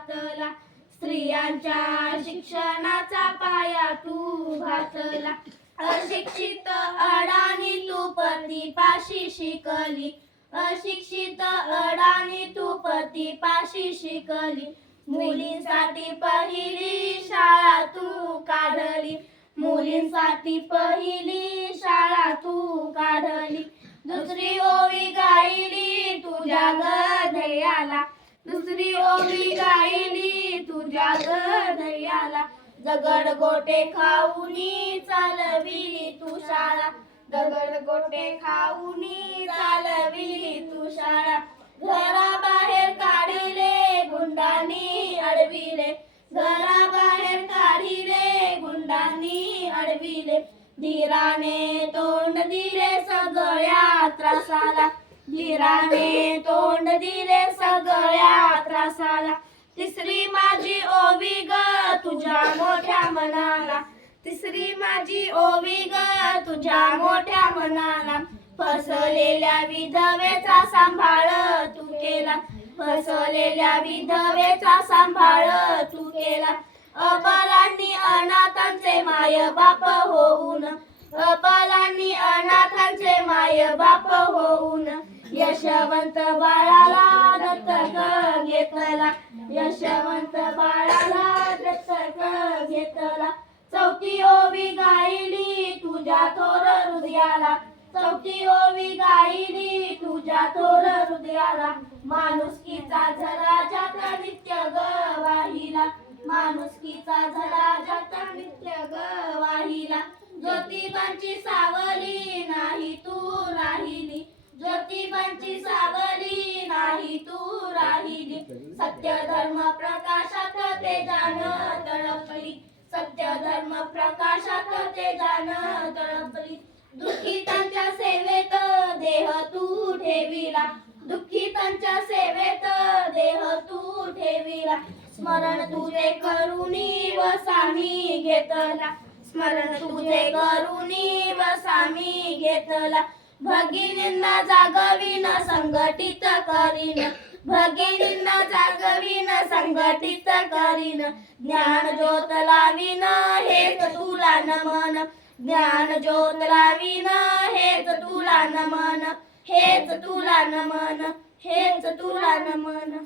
घातला, स्त्रियांच्या शिक्षणाचा पाया तू घातला. अशिक्षित अडाणी तू पतीपाशी शिकली, अशिक्षित अडाणी तू पतीपाशी शिकली. मुलींसाठी पहिली शाळा तू काढली, मुलींसाठी पहिली शाळा तू काढली. दुसरी ओवी गायली तुझ्या गधयाला, दुसरी ओवी गायली तुझ्या गधयाला. दगड गोटे खाऊनी चालविली तू शाळा, दगड गोटे खाऊनी चालविली तू शाळा. घराबाहेर काढिले गुंडांनी अडविले, घराबाहेर काढिले गुंडांनी अडविले. धीराने तोंड दिले सगळ्या त्रासाला, धीराने तोंड दिले सगळ्या त्रासाला. तिसरी माझी ओवी ग तुझ्या मोठ्या मनाला, तिसरी माझी ओवी ग तुझ्या मोठ्या मनाला. फसलेल्या विधवेचा सांभाळ तू केला, फसलेल्या विधवेचा सांभाळ तू केला. अबलांनी अनाथांचे माय बाप होऊन, अबलांनी अनाथांचे माय बाप होऊन. यशवंत बाळाला दत्तक घेतला, यशवंत बाळाला दत्तक घेतला. चौथी ओवी गायली तुझ्या थोर हृदयाला, चौथी ओवी गायली तुझ्या थोर हृदयाला. माणुसकीचा झरा जात नित्य ग वाहिला, माणुसकीचा झरा जात नित्य ग वाहिला. ज्योतिबांची सावली नाही तू राहिली, ज्योतिबांची सावली नाही तू राहिली. सत्य धर्म प्रकाशात तेजानं तळपली, सत्य धर्म प्रकाशात तेजानं तळपली. दुःखितांच्या सेवेत देह तू ठेविला, दुःखितांच्या सेवेत देह तू ठेविला. स्मरण तुझे करुणी वसामी घेतला, स्मरण तुझे करुणी वसामी घेतला. भगिनींना जागवीन संघटित करीन, भगिनींना जागवीन संघटित करीन. ज्ञान ज्योत लावीन हेच तुला नमन, ज्ञान ज्योत लावीन हेच तुला नमन, हेच तुला नमन, हेच तुला नमन.